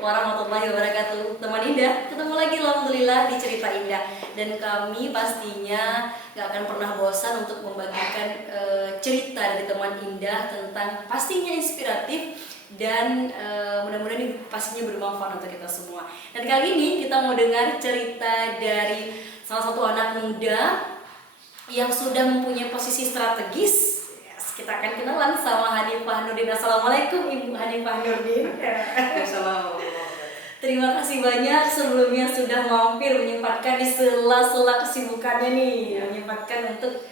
warahmatullahi wabarakatuh. Teman Indah, ketemu lagi alhamdulillah di Cerita Indah. Dan kami pastinya gak akan pernah bosan untuk membagikan cerita dari teman Indah tentang pastinya inspiratif dan mudah-mudahan ini pastinya bermanfaat untuk kita semua. Dan kali ini kita mau dengar cerita dari salah satu anak muda yang sudah mempunyai posisi strategis. Kita akan kenalan sama Hanifah Nurdin. Assalamualaikum Ibu Hanifah Nurdin. Assalamualaikum. Terima kasih banyak sebelumnya sudah mampir menyempatkan di sela-sela kesibukannya nih, menyempatkan untuk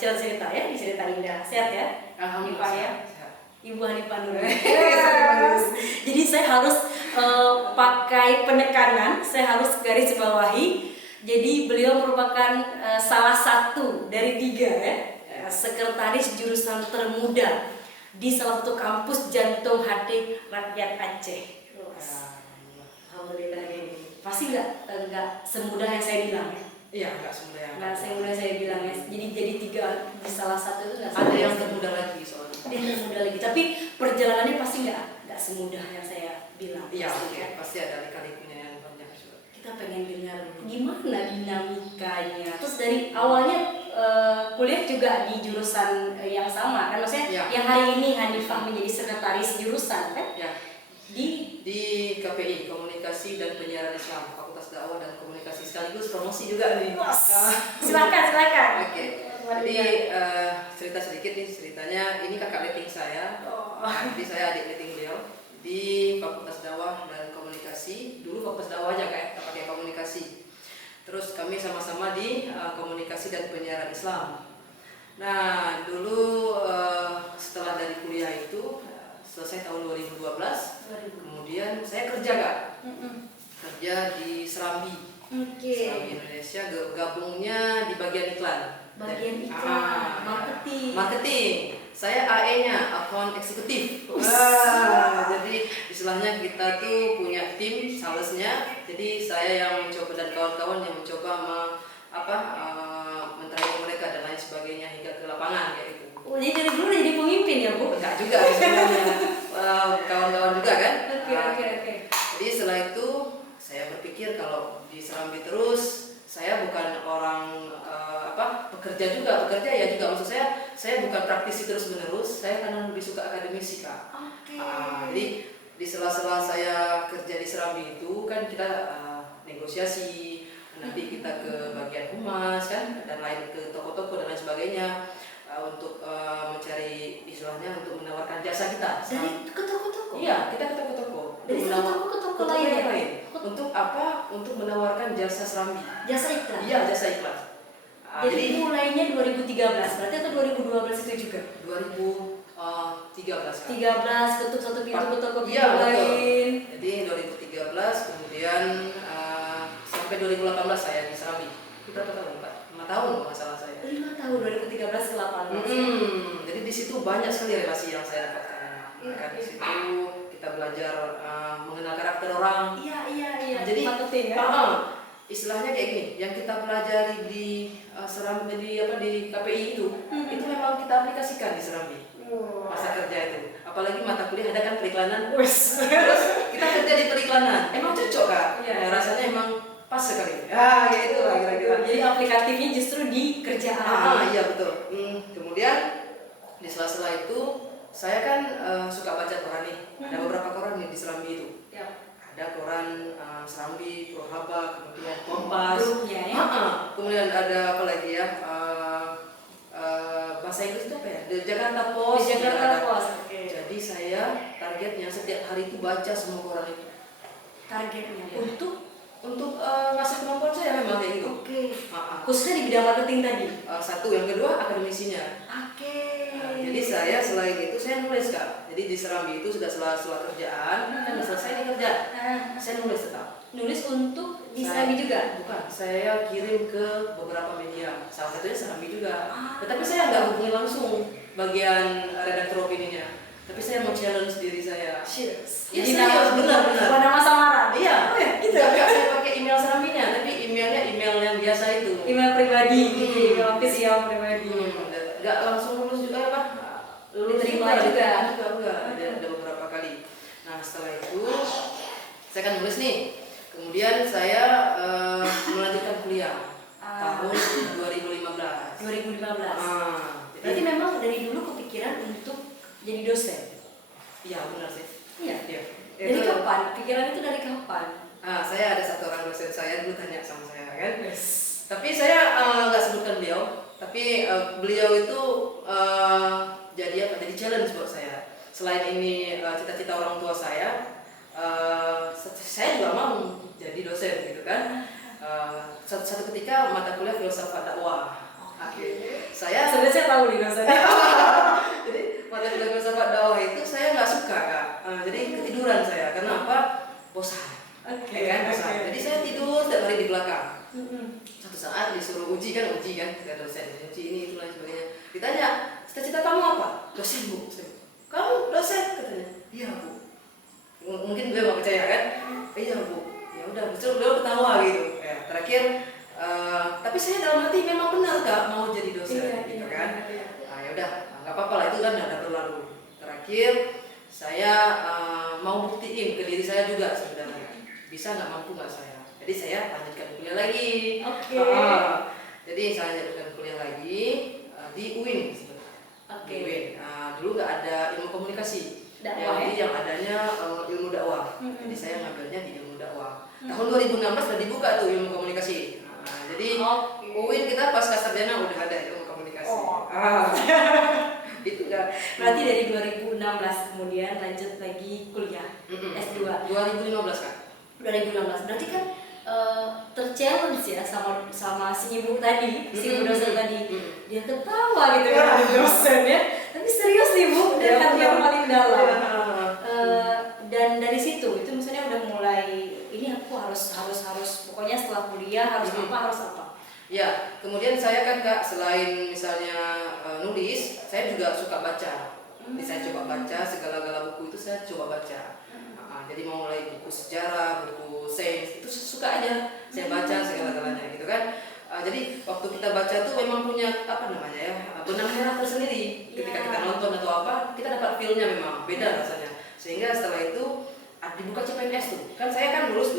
cerita ya di Cerita Indah. Sehat ya? Hanifah ya? Ibu Hanifah Nurdin. Jadi saya harus pakai penekanan, saya harus garis bawahi. Jadi beliau merupakan salah satu dari 3 ya. Sekretaris jurusan termuda di salah satu kampus jantung hati rakyat Aceh. Alhamdulillah ini pasti nggak semudah yang saya bilang ya. Iya, nggak semudah yang Nggak saya bilang ya. Jadi 3 di salah satu itu nggak. Ada yang termudah lagi soalnya. Ada yang termudah lagi. Tapi perjalanannya pasti nggak semudah yang saya bilang. Iya, pasti ada lika-likunya yang banyak juga. Kita pengen dengar gimana dinamikanya. Terus dari awalnya kuliah juga di jurusan yang sama kan, maksudnya ya. Yang hari ini Hanifah menjadi sekretaris jurusan kan? Ya. Di KPI, Komunikasi dan Penyiaran Islam, Fakultas Dakwah dan Komunikasi, sekaligus promosi juga nih. Silakan. Oke. Jadi cerita sedikit nih, ceritanya ini kakak letting saya. Jadi saya adik letting beliau di Fakultas Dakwah dan Komunikasi. Dulu Fakultas Dakwah aja kayak tak pakai komunikasi. Terus kami sama-sama di Komunikasi dan Penyiaran Islam. Nah, dulu setelah dari kuliah itu selesai tahun 2012, kemudian saya kerja Kak. Kerja di Serambi. Serambi Indonesia, gabungnya di bagian iklan. Marketing. Saya AE-nya, account eksekutif. Jadi istilahnya kita tuh punya tim salesnya. Jadi saya yang mencoba dan kawan-kawan yang mencoba men-training mereka dan lain sebagainya hingga ke lapangan kayak gitu. Oh, jadi dari dulu udah jadi pemimpin ya Bu? Enggak juga sebenarnya. Kawan-kawan juga kan. Oke. Jadi setelah itu saya berpikir kalau di Serambi terus saya bukan orang bekerja ya juga, maksud saya bukan praktisi terus menerus, saya karena lebih suka akademisi Kak. Jadi di sela-sela saya kerja di Serambi itu kan kita negosiasi, nanti kita ke bagian humas kan dan lain ke toko-toko dan lain sebagainya untuk mencari istilahnya untuk menawarkan jasa kita. Dari ke toko-toko? Iya, kita ke toko-toko. Dari toko ke toko lain. Untuk apa? Untuk menawarkan jasa Serambi. Jasa iklan? Iya, jasa iklan. Jadi mulainya 2013, berarti atau 2012 itu juga? 2013 kan? 13, ketuk satu pintu ke toko pintu iya, lain. Jadi 2013, kemudian sampai 2018 saya di Serambi. Itu berapa tahun? 5 tahun kalau nggak salah saya. 5 tahun, 2013 ke 18. Jadi di situ banyak sekali relasi yang saya dapatkan. Di situ kita belajar mengenal karakter orang. Iya. Jadi marketing ya. Istilahnya kayak gini, yang kita pelajari di Serambi di KPI itu memang kita aplikasikan di Serambi. Masa kerja itu. Apalagi mata kuliah ada kan periklanan. Terus kita kerja di periklanan. Emang cocok Kak? Iya. Rasanya emang pas sekali. Kayak itu lah kira-kira. Jadi aplikatifnya justru di kerjaan. Iya betul. Kemudian di sela-sela itu saya kan suka baca koran nih. Ada beberapa koran nih di Serambi itu. Ada koran Serambi, Prohaba, kemudian Kompas. Grupnya ya. Kemudian ada apa lagi ya? Bahasa Inggris itu apa ya? The Jakarta Post. Oke. Jadi saya targetnya setiap hari itu baca semua koran itu. Targetnya Ya. untuk ngasih kemampuan saya memang kayak gitu. Oke. Khususnya di bidang marketing tadi. Satu, yang kedua akademisinya. Oke. Jadi saya selain itu saya nulis Kak. Jadi di Serambi itu sudah setelah kerjaan kan selesai nih kerja. Saya nulis tetap. Nulis untuk di Serambi juga? Bukan, saya kirim ke beberapa media. Salah satunya Serambi juga. Tetapi saya nggak hubungi langsung bagian redaktur opininya. Tapi saya mau challenge diri saya. Cheers. Iya serius, benar. Bukan nama samaran. Iya. Gitu. Enggak saya pakai email Serambinya, tapi emailnya email yang biasa itu. Email pribadi, email official pribadi. Enggak langsung lulus juga ya Pak. Diterima juga. Enggak. Ada beberapa kali. Nah setelah itu Saya kan nulis nih. Kemudian saya melanjutkan kuliah tahun 2015. 2015. Jadi Berarti memang dari dulu kepikiran untuk jadi dosen. iya benar sih. Iya. Iya. Dari Itu, kapan? Pikiran itu dari kapan? saya ada satu orang dosen saya dulu tanya sama saya kan. Yes. Tapi saya nggak sebutkan beliau. Tapi beliau itu jadi apa? Jadi challenge buat saya. Selain ini cita-cita orang tua saya juga mau jadi dosen gitu kan. Satu ketika mata kuliah filsafat dakwah. Saya Sebenarnya saya tahu nih dosennya. jadi mata kuliah filsafat dakwah itu saya nggak suka Kak. Jadi ketiduran saya karena apa? Bosan. Oke. Ya kan? Bosan. Oke. Jadi saya tidur setiap hari di belakang. Mm-mm. Satu saat disuruh uji kan kata dosen uji ini itu lain sebagainya. Ditanya cita-cita kamu apa? Dosen Bu. Kamu dosen katanya. Iya Bu. Mungkin beliau nggak percaya kan? Iya Bu. Ya udah, betul beliau ketawa gitu. Ya, terakhir tapi saya dalam hati memang benar Kak mau jadi dosen gitu kan. Ya udah, nggak apa-apa lah itu kan udah berlalu. Terakhir saya mau buktiin ke diri saya juga sebenarnya bisa nggak mampu nggak saya. Jadi saya lanjutkan kuliah lagi. Oke. Jadi saya lanjutkan kuliah lagi di UIN sebenarnya. Oke. Di UIN. Dulu nggak ada ilmu komunikasi. Dakwah Jadi yang adanya ilmu dakwah. Jadi saya ngambilnya di ilmu dakwah. Tahun 2016 sudah dibuka tuh ilmu komunikasi. Jadi UIN kita pasca sarjana udah ada ilmu komunikasi. Itu kan. Berarti dari 2016 kemudian lanjut lagi kuliah S2. 2015 kan. 2016. Berarti kan terchallenge ya sama si ibu tadi, si ibu dosen tadi. Dia ketawa gitu kan ada dosen ya. Tapi serius nih Bu, dia kan yang paling dalam. Dan dari situ itu misalnya udah mulai ini aku harus pokoknya setelah kuliah harus apa. Ya, kemudian saya kan Kak selain misalnya nulis, saya juga suka baca. Jadi saya coba baca segala-gala buku itu saya coba baca. Jadi mau mulai buku sejarah, buku sains itu suka aja saya baca segala-galanya gitu kan. Jadi waktu kita baca tuh memang punya apa namanya ya benang merah tersendiri. Ketika kita nonton atau apa, kita dapat feel-nya memang beda rasanya. Sehingga setelah itu dibuka CPNS tuh. Kan saya kan lulus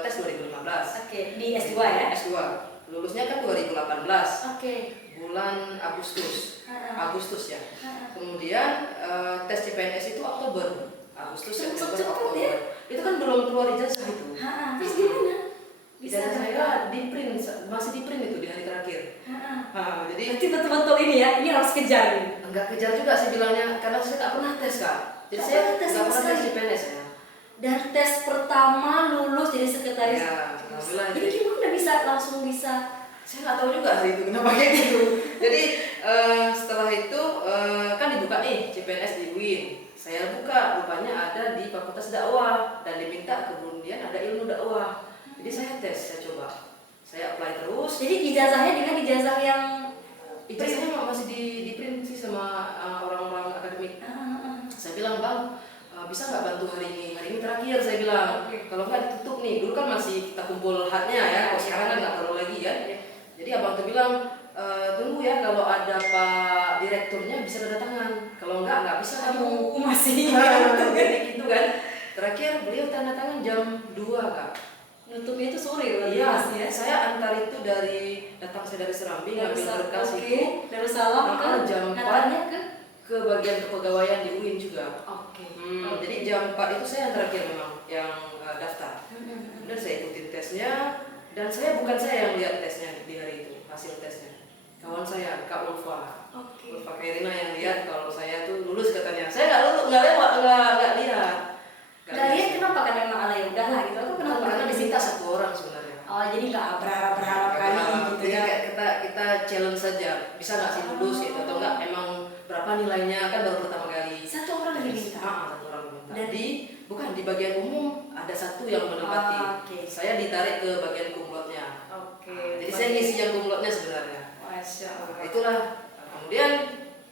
tes 2015. Oke, di S2 ya? S2. Lulusnya kan 2018. Oke. Bulan Agustus. Agustus ya. Kemudian tes CPNS itu Oktober. Agustus September Oktober. Itu kan belum keluar ijazah itu. Terus gimana? Ijazah saya di print, masih di print itu di hari terakhir. Jadi berarti betul-betul ini ya, ini harus kejar nih. enggak kejar juga sih bilangnya karena saya tak pernah tes Kak. Jadi saya nggak pernah tes CPNS ya. Dan tes pertama lulus jadi sekretaris. Ya, alhamdulillah. Jadi gimana langsung bisa? Saya nggak tahu juga hari itu kenapa kayak gitu. Jadi setelah itu kan dibuka nih CPNS di UIN. Saya buka, rupanya ada di Fakultas Dakwah dan diminta kemudian ada ilmu dakwah. Jadi saya tes, saya coba, saya apply terus. Jadi ijazahnya dengan ijazah yang ijazahnya masih di print sih sama orang-orang akademik. Saya bilang Bang, bisa nggak bantu hari ini terakhir saya bilang. Kalau nggak ditutup nih, dulu kan masih kita kumpul hatnya ya, kalau sekarang kan nggak perlu lagi kan. Jadi abang tuh bilang tunggu ya kalau ada Pak Direkturnya bisa tanda tangan. Kalau nggak bisa kamu masih gitu kan. Terakhir beliau tanda tangan jam 2 Kak. Nutupnya itu sore berarti Iya, ya. saya antar itu datang saya dari Serambi ngambil berkas itu. Darussalam ke jam 4 ke bagian kepegawaian di UIN juga. Jadi jam 4 itu saya yang terakhir memang yang daftar. Kemudian saya ikutin tesnya dan bukan saya yang lihat tesnya di hari itu, hasil tesnya. Kawan saya, Kak Ulfa. Ulfa Kairina yang lihat kalau saya tuh lulus katanya. Saya nggak lihat. Nggak lihat kenapa kan memang ala udah lah gitu. Atau kenapa? Karena diminta satu orang sebenarnya. Oh jadi nggak berharap kali gitu ya. Kita challenge saja, bisa nggak sih lulus gitu atau enggak? Emang berapa nilainya kan baru pertama kali. Satu orang diminta. Satu orang diminta. Dan bukan di bagian umum ada satu yang menempati. Saya ditarik ke bagian kumlotnya. Jadi saya ngisi yang kumlotnya sebenarnya. Itulah. Kemudian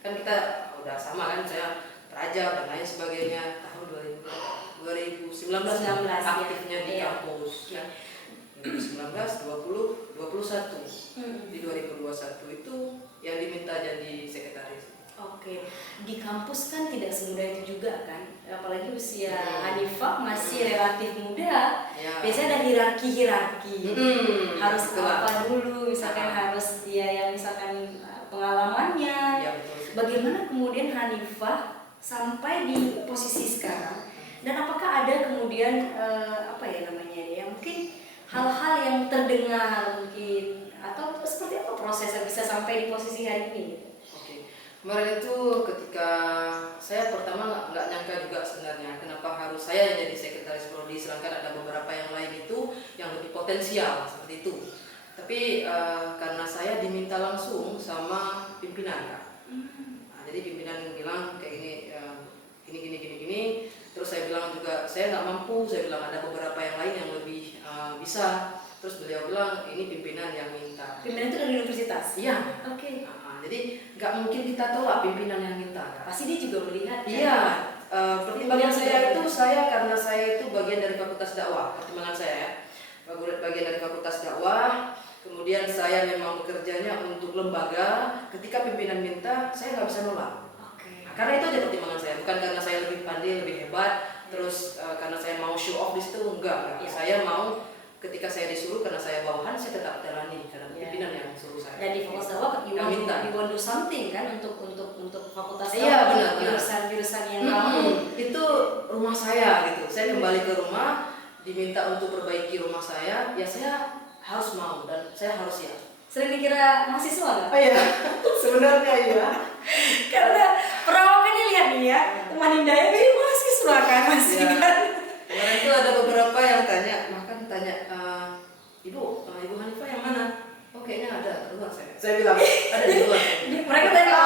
kan kita udah sama kan saya teraja dan lain sebagainya tahun 2019 aktifnya di kampus. 2019, 20, 21 di 2021 itu yang diminta jadi sekretaris. Oke, di kampus kan tidak semudah itu juga kan, apalagi usia Hanifah masih relatif muda. Ya. Biasanya ada hierarki, harus betul. apa dulu, misalkan harus dia yang misalkan pengalamannya. Ya, betul. Bagaimana kemudian Hanifah sampai di posisi sekarang, dan apakah ada kemudian apa ya namanya ya, mungkin hal-hal yang terdengar mungkin, atau seperti apa prosesnya bisa sampai di posisi hari ini? Kemarin itu ketika saya pertama nggak nyangka juga sebenarnya kenapa harus saya yang jadi sekretaris prodi, sedangkan ada beberapa yang lain itu yang lebih potensial seperti itu. Tapi karena saya diminta langsung sama pimpinan Kak. Nah, jadi pimpinan bilang kayak gini. Terus saya bilang juga saya nggak mampu, saya bilang ada beberapa yang lain yang lebih bisa. Terus beliau bilang ini pimpinan yang minta. Pimpinan itu dari universitas? Iya. Oke. Jadi nggak mungkin kita tolak pimpinan yang minta Kak. Pasti dia juga melihat. Iya. Pertimbangan saya itu karena saya itu bagian dari fakultas dakwah. Pertimbangan saya ya, bagian dari fakultas dakwah. Kemudian saya memang bekerjanya untuk lembaga. Ketika pimpinan minta, saya nggak bisa nolak. Nah, karena itu aja pertimbangan saya. Bukan karena saya lebih pandai, lebih hebat. Terus karena saya mau show off di situ, enggak. Ya. Saya mau ketika saya disuruh, karena saya bawahan, saya tetap jalani karena pimpinan yang suruh saya. Dan di fakultas dakwah you want do something kan untuk fakultas dakwah. Iya benar. Jurusan yang kamu. Itu rumah saya gitu. Saya kembali ke rumah, diminta untuk perbaiki rumah saya, ya saya harus mau dan saya harus siap. Sering dikira mahasiswa nggak? Oh iya, sebenarnya iya. Karena perawakannya lihat nih ya, teman Indahnya ini mahasiswa kan masih kan. Kemarin itu ada beberapa yang tanya, Ibu Hanifah yang mana? Oh kayaknya ada di luar saya. Saya bilang ada di luar. Mereka tanya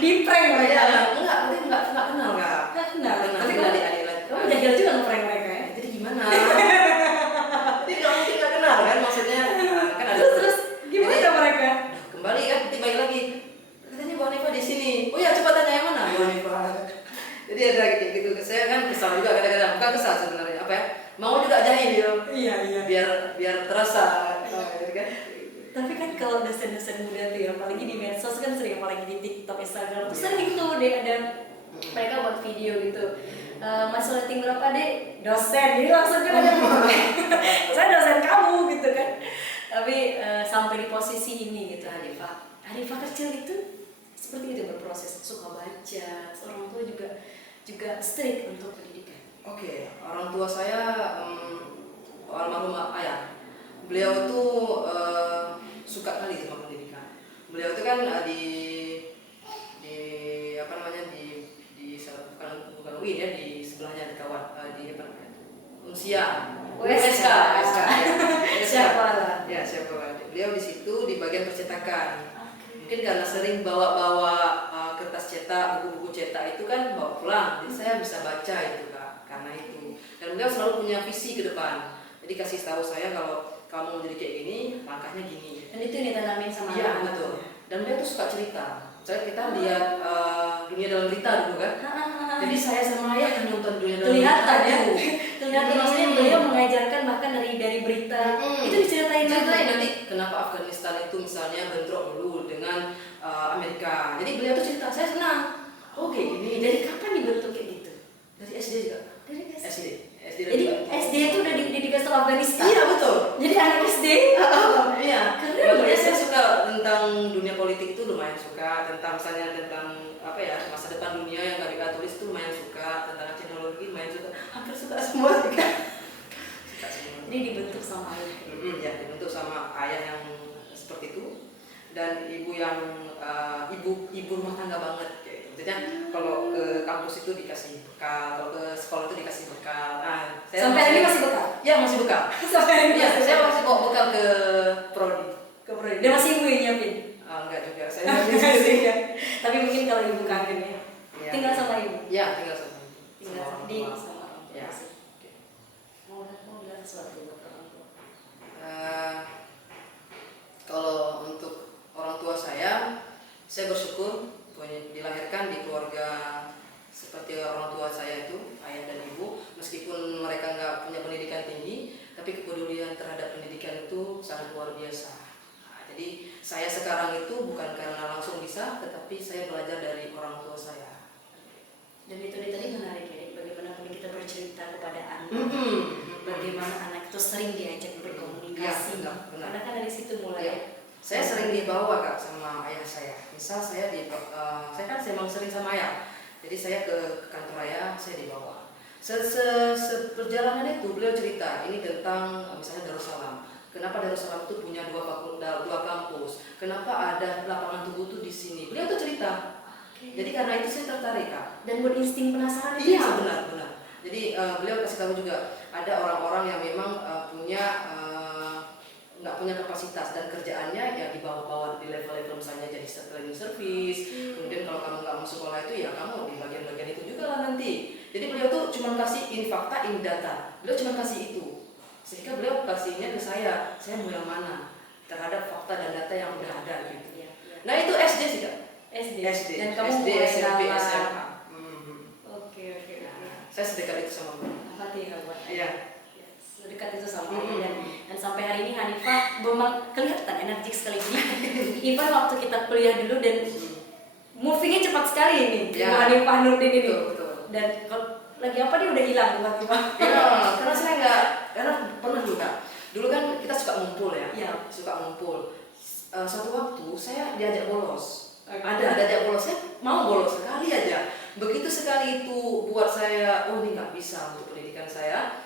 di prank mereka. Enggak kenal Kak. Nggak kenal. Tapi kalau adik-adik lagi. Kamu jahil juga nge-prank mereka ya? Jadi gimana? Jadi nggak mungkin nggak kenal kan maksudnya kan ada. Terus gimana mereka? Kembali kan, balik lagi. Katanya Bu Hanifah di sini. Oh ya coba tanya yang mana Bu Hanifah. Jadi ada kayak gitu. Saya kan kesal juga kadang-kadang. Bukan kesal sebenarnya apa ya? Mau juga jahil. Iya. Biar terasa. Kan? Tapi kan kalau dosen-dosen muda tuh ya, apalagi di medsos kan sering, apalagi di TikTok, Instagram, terus sering tuh deh ada mereka buat video gitu. Mas rating berapa deh? Dosen. Jadi langsung kan ada saya dosen kamu gitu kan. Tapi sampai di posisi ini gitu Hanifah kecil itu seperti itu berproses, suka baca, orang tua juga strict untuk pendidikan. Oke, orang tua saya almarhum ayah. Beliau itu suka kali sama pendidikan. Beliau itu kan di apa namanya di bukan UI ya, di sebelahnya di kawan di apa namanya Unsia. USK. Siapa lah? Ya siapa lah. Beliau di situ di bagian percetakan. Mungkin karena sering bawa kertas cetak, buku-buku cetak itu kan bawa pulang, jadi saya bisa baca itu Kak, karena itu. Dan beliau selalu punya visi ke depan. Jadi kasih tahu saya kalau kamu mau jadi kayak gini, langkahnya gini. Dan itu yang ditanamin sama iya, betul. Dan dia tuh suka cerita. Misalnya kita lihat dunia dalam berita dulu kan. Jadi saya sama ayah kan nonton dunia dalam kelihatan berita. Ya. Kelihatan maksudnya beliau mengajarkan bahkan dari berita. Itu diceritain nanti kenapa Afghanistan itu misalnya bentrok dulu dengan Amerika. Jadi beliau tuh cerita, saya senang. Oh kayak gini. Dari kapan dibentuk kayak gitu? Dari SD juga. Dari SD. Jadi SD itu udah dikasih tahu Afghanistan. Iya betul. Jadi anak SD. Iya. Keren. Saya suka tentang dunia politik itu lumayan suka, tentang misalnya tentang apa ya masa depan dunia yang gak ditulis itu lumayan suka, tentang teknologi lumayan suka, hampir suka semua juga. Suka semua. Jadi dibentuk sama ayah. Ya dibentuk sama ayah yang seperti itu dan ibu yang ibu rumah tangga banget. Jadi kalau ke kampus itu dikasih bekal, kalau ke sekolah itu dikasih bekal. Nah, sampai ini masih bekal? Ya masih bekal. Sampai ini ya, saya masih bawa bekal ke prodi. Dan masih ibu yang nyiapin? Enggak juga, saya sendiri. Tapi mungkin kalau ibu kangen ya. Tinggal sama ibu? Ya, tinggal sama ibu. Tinggal sama orang tua. Ya. Mau bilang sesuatu buat orang tua? Kalau untuk orang tua saya bersyukur dilahirkan di keluarga seperti orang tua saya itu, ayah dan ibu. Meskipun mereka nggak punya pendidikan tinggi, tapi kepedulian terhadap pendidikan itu sangat luar biasa. Nah, jadi saya sekarang itu bukan karena langsung bisa, tetapi saya belajar dari orang tua saya. Dan itu tadi menarik ya, bagaimana kita bercerita kepada anak, bagaimana anak itu sering diajak berkomunikasi. Ya, benar. Karena kan dari situ mulai. Ya. Saya sering dibawa Kak sama ayah saya. Misal saya saya kan memang sering sama ayah. Jadi saya ke kantor ayah, saya dibawa. Seperjalanan itu beliau cerita ini tentang misalnya Darussalam. Kenapa Darussalam itu punya dua kampus? Kenapa ada lapangan tunggu tuh di sini? Beliau tuh cerita. Jadi karena itu saya tertarik Kak. Dan berinsting penasaran itu. Iya benar. Jadi beliau kasih tahu juga ada orang-orang yang memang nggak punya kapasitas dan kerjaannya ya di bawah-bawah di level-level misalnya jadi cleaning service. Kemudian kalau kamu nggak mau sekolah itu ya kamu di bagian-bagian itu juga lah nanti. Jadi beliau tuh cuma kasih in fakta, in data. Beliau cuma kasih itu. Sehingga beliau kasihnya ke saya mau yang mana terhadap fakta dan data yang udah ada gitu. Nah itu SD sih Kak. SD. Dan SD, kamu mulai SMP, dalam SMA. Oke. Saya sedekat itu sama beliau. Apa tuh ya buat? Iya. Sedekat itu sama dan sampai hari ini Hanifah memang kelihatan energik sekali ini. Even waktu kita kuliah dulu dan movingnya cepat sekali ini. Ya. Hanifah Nurdin ini. Betul. Dan kalau lagi apa dia udah hilang tiba-tiba. Ya, karena saya karena pernah dulu Kak. Dulu kan kita suka ngumpul ya. Iya. Suka ngumpul. Suatu waktu saya diajak bolos. Okay. Ada diajak bolos, saya mau bolos sekali aja. Begitu sekali itu buat saya, oh ini nggak bisa untuk pendidikan saya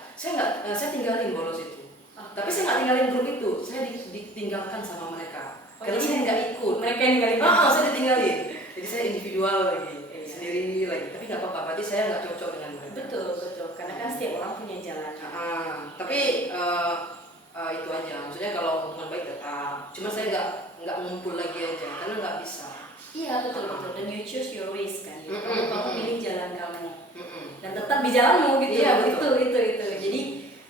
tinggalin bolos itu. Tapi saya nggak tinggalin grup itu, saya ditinggalkan sama mereka. Karena saya nggak ikut. Mereka yang ninggalin. Saya ditinggalin. Jadi saya individual lagi, sendiri lagi. Tapi nggak apa-apa, berarti saya nggak cocok dengan mereka. Betul. Karena kan setiap orang punya jalan. Tapi itu aja. Maksudnya kalau hubungan baik tetap. Cuma saya nggak ngumpul lagi aja, karena nggak bisa. Iya betul. Dan you choose your ways kan. Kamu pilih jalan kamu. Dan tetap di jalanmu gitu. Iya, betul. Itu. Jadi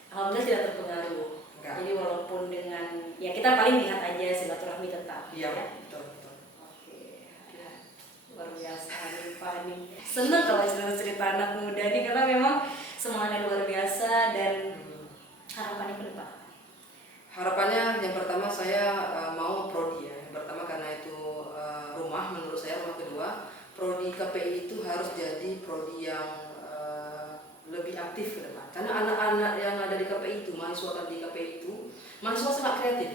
alhamdulillah tidak terpengaruh. Enggak. Jadi walaupun dengan ya kita paling lihat aja silaturahmi tetap. Iya, ya. betul. Oke. Luar biasa Hanifah nih. Seneng kalau cerita anak muda nih karena memang semangatnya luar biasa dan harapannya ke depan. Harapannya yang pertama saya mau prodi ya. Yang pertama karena itu rumah menurut saya, rumah kedua prodi KPI itu harus jadi prodi yang lebih aktif ke depan. Karena anak-anak yang ada di KPI itu, mahasiswa di KPI itu, mahasiswa sangat kreatif.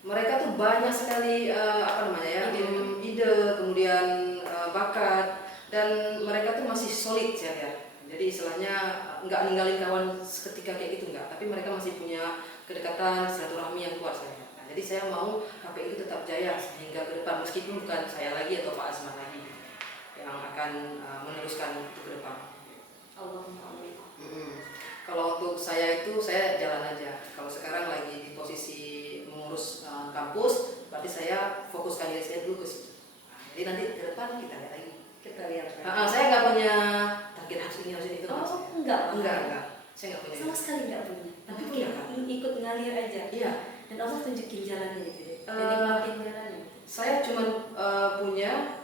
Mereka tuh banyak sekali ide, kemudian bakat, dan mereka tuh masih solid saya lihat. Jadi istilahnya nggak ninggalin kawan seketika kayak gitu nggak, tapi mereka masih punya kedekatan, silaturahmi yang kuat saya. Nah, jadi saya mau KPI itu tetap jaya hingga ke depan, meskipun bukan saya lagi atau Pak Azman lagi yang akan meneruskan itu ke depan. Allahumma amin. Kalau untuk saya itu saya jalan aja. Kalau sekarang lagi di posisi mengurus kampus, berarti saya fokuskan diri saya dulu ke situ. Jadi nanti ke depan kita lihat lagi. Kita lihat. Saya nggak punya target harus ini itu. Enggak. Saya nggak punya. Sama sekali nggak punya. Tapi punya kan? Ikut ngalir aja. Iya. Dan Allah tunjukin jalannya gitu. Dan nikmatin jalannya. Saya cuma punya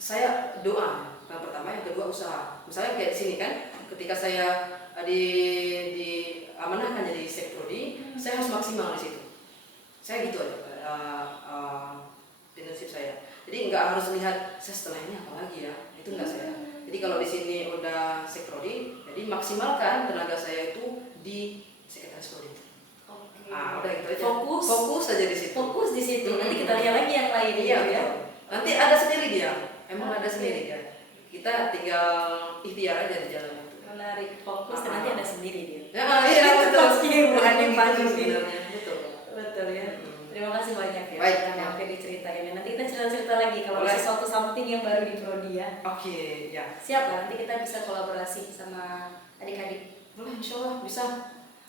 saya doa. Yang pertama, yang kedua usaha. Misalnya kayak di sini kan, ketika saya amanahkan jadi sekprodi, saya harus maksimal di situ. Saya gitu aja prinsip saya. Jadi nggak harus lihat saya setelah ini apa lagi ya, itu nggak saya. Jadi kalau di sini udah sekprodi, jadi maksimalkan tenaga saya itu di sekretaris prodi. Udah gitu aja. Fokus aja di situ. Fokus di situ. Nanti kita lihat lagi yang lain. Iya ya. Nanti ada sendiri dia. Emang ada sendiri dia. Kita tinggal ikhtiar aja di jalan itu. Menarik, fokus dan nanti ada sendiri dia. Iya betul. Bukan yang panjang sebenarnya. Betul ya. Terima kasih banyak ya. Baik. Sudah mampir diceritain. Nanti kita cerita lagi kalau ada sesuatu something yang baru di prodi ya. Oke, ya. Siap lah, nanti kita bisa kolaborasi sama adik-adik. Boleh, insya Allah bisa.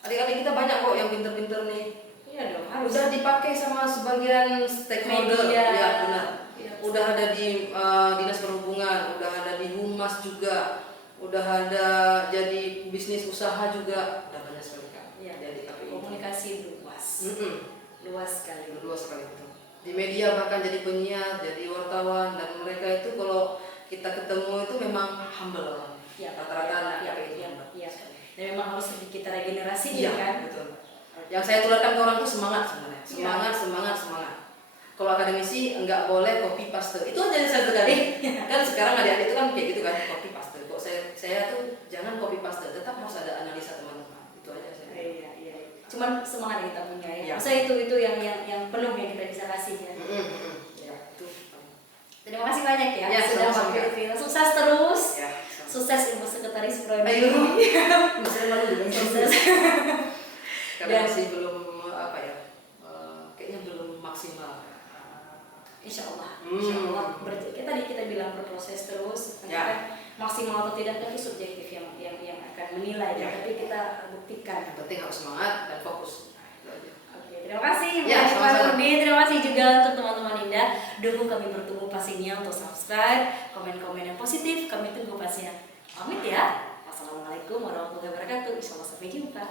Adik-adik kita banyak kok yang pinter-pinter nih. Iya dong, harus. Udah dipakai sama sebagian stakeholder. Media. Ya benar. Ya. Udah ada di dinas perhubungan, udah ada di humas juga, udah ada jadi bisnis usaha juga, udah banyak sekali kan. Ya. Jadi Komunikasi luas. Luas sekali. Luas sekali itu. Di media bahkan jadi penyiar, jadi wartawan, dan mereka itu kalau kita ketemu itu memang humble. Ya, rata-rata ya, itu ya, humble. ya. Dan memang harus kita regenerasi Iya, kan. betul. Yang saya tularkan ke orang itu semangat sebenarnya. Semangat. Kalau akademisi nggak boleh copy paste. Itu aja yang saya tegarin. Kan sekarang adik-adik itu kan kayak gitu kan, copy paste. Kok saya tuh jangan copy paste, tetap harus ada analisa teman-teman. Itu aja saya. Iya. Cuman semangat yang kita punya ya. Iya. Maksudnya itu yang penuh yang kita bisa kasih ya. Ya, itu. Terima kasih banyak ya, Ya, sudah sama-sama. mampir Vina. Sukses terus. Ya, Sukses Ibu Sekretaris Prodi. ayo. Misalnya malu juga. Sukses. Karena Dan- masih belum apa ya, kayaknya belum maksimal. Insya Allah. Tadi kita bilang berproses terus. Ya. Kan maksimal atau tidak kan itu subjektif yang akan menilai. Ya. Tapi kita buktikan. Yang penting harus semangat dan fokus. Itu aja. Oke, terima kasih Ya, Mbak sama-sama. Nurdi. Terima kasih juga untuk teman-teman Indah. Dukung kami bertumbuh pastinya untuk subscribe, komen-komen yang positif. Kami tunggu pastinya. Pamit ya. Wassalamualaikum warahmatullahi wabarakatuh. Insyaallah sampai jumpa.